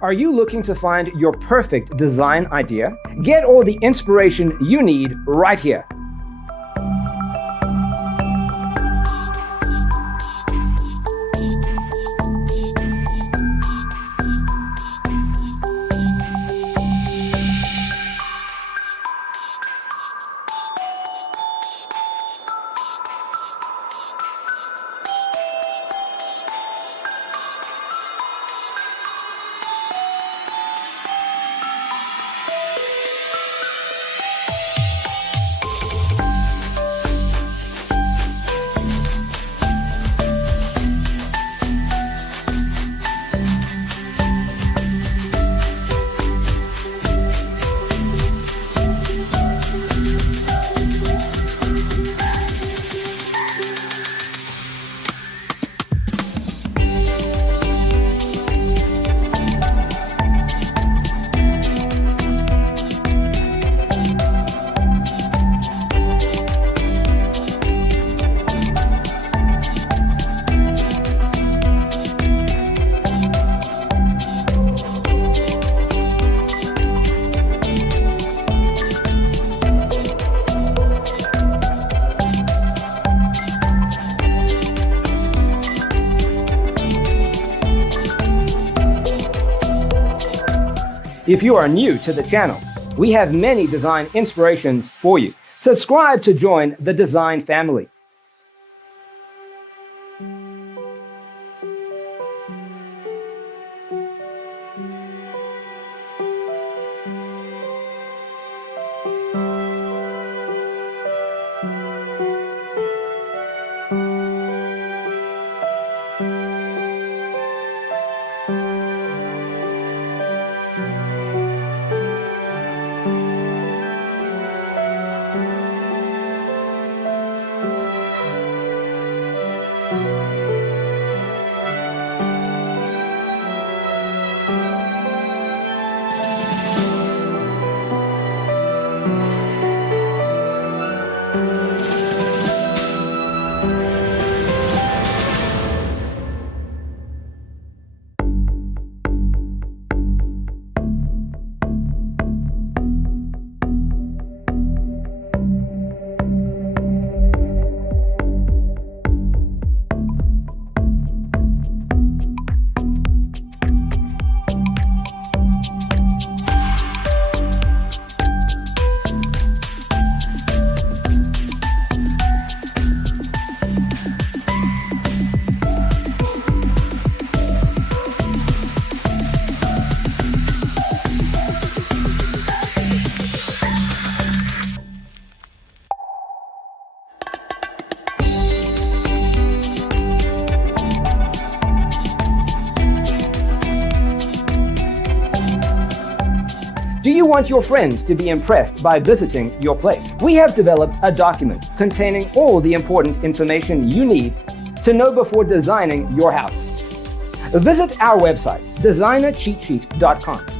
Are you looking to find your perfect design idea? Get all the inspiration you need right here. If you are new to the channel, we have many design inspirations for you. Subscribe to join the design family. Do you want your friends to be impressed by visiting your place? We have developed a document containing all the important information you need to know before designing your house. Visit our website, designercheatsheet.com.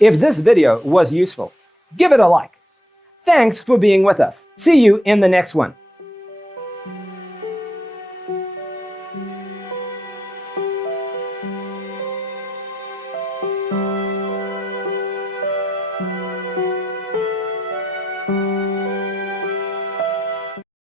If this video was useful, give it a like. Thanks for being with us. See you in the next one.